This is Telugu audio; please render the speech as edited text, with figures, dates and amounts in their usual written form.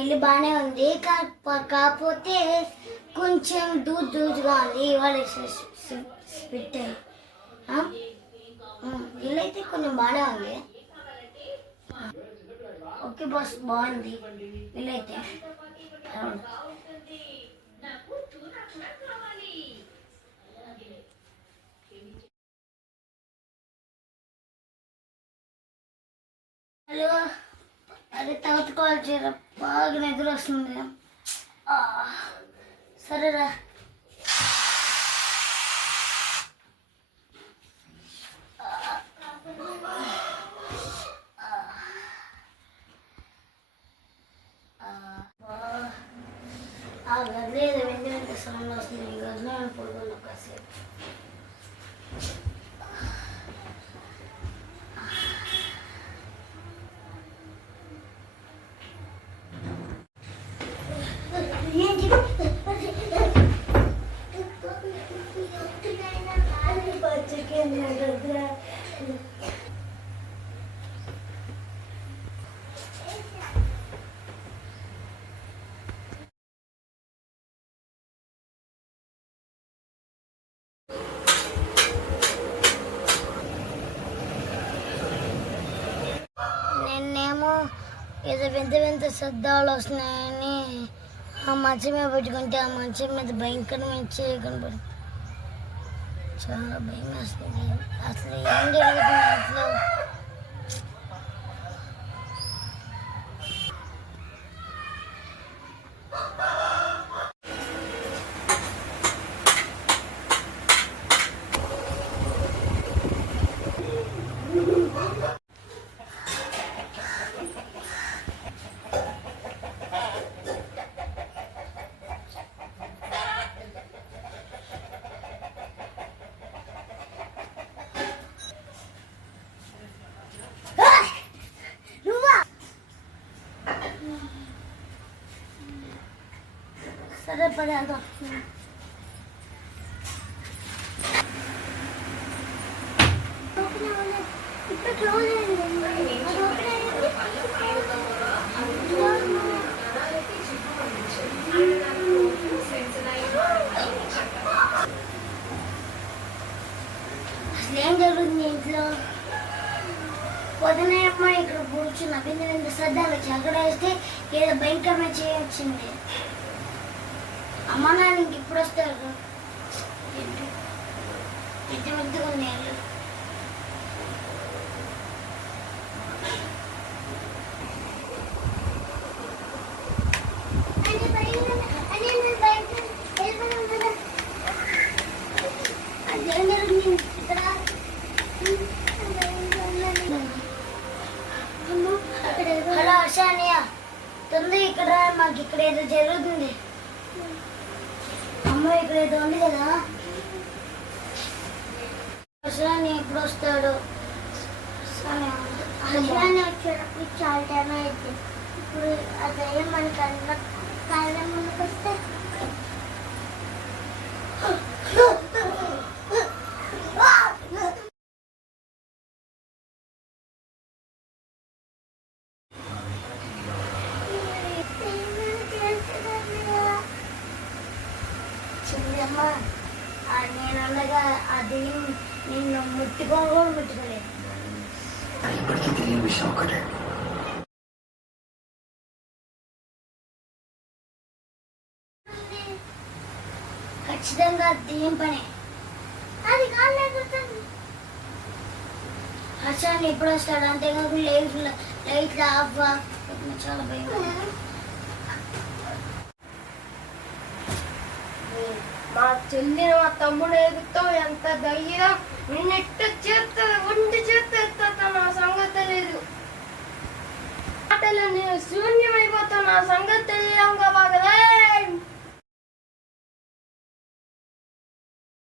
ఇల్లు బాగానే ఉంది, కాకపోతే కొంచెం దూదుగా ఉంది. ఇవాళ పెట్టాయి. ఇల్లు అయితే కొంచెం బాగానే ఉంది. ఓకే బాస్, బాగుంది ఇల్లు అయితే. హలో, అదే తర్వాత కాల్ చేయరా, బాగా నిద్ర వస్తుంది. సరేరా. గదిలో ఏదో వెంట సౌండ్ వస్తుంది. గదిలో పడుకున్నా కాసేపు. నిన్నేమో ఏదో వింత వింత శబ్దాలు వస్తున్నాయని ఆ మంచం మీద పెట్టుకుంటే ఆ మంచం మీద భయంకరమైన కనపడి చాలా భయం వేస్తుంది. అసలు ఏం జరుగుతుంది ఇంట్లో? సరే పడేద్దాం. అసలేం జరుగుతుంది ఇంట్లో? పొద్దునే అమ్మ ఇక్కడ కూర్చున్న బిందె శ్రద్ధలు వచ్చి అక్కడ వేస్తే ఏదో భయంకరమైన చేయొచ్చింది. అమ్మ నాన్న ఇంక ఇప్పుడు వస్తారు. ఇంటి ముద్దుగా ఉన్నాయి. హలో హర్షానియ, తొందర ఇక్కడ మాకు ఇక్కడ ఏదో జరుగుతుంది. అమ్మ ఇక్కడ ఏదో ఉంది కదా. హర్షాని ఎప్పుడు వస్తాడు? హర్షాని వచ్చేటప్పుడు చాలా టైం అయితే ఇప్పుడు అదే మనకి అన్న కాలం ముందుకు వస్తే నేనుండగా అది నిన్ను ముట్టుకోని కూడా ముట్టుకోలేదు. ఖచ్చితంగా దెయ్యం పనే. అది కాలేకపోతుంది. హర్షాన్ని ఎప్పుడు వస్తాడు? అంతేకాదు లైట్లు ఆఫ్. చాలా భయం. మా చెల్లిని మా తమ్ముడు ఎగుతావు, ఎంత ధైర్యం! నిన్నెట్ట చేస్తా ఒంటి చేస్తా ఎత్తా, నా సంగతి లేదు. ఆటలు నేను శూన్యమైపోతావు, నా సంగతి తెలియంగా బాగా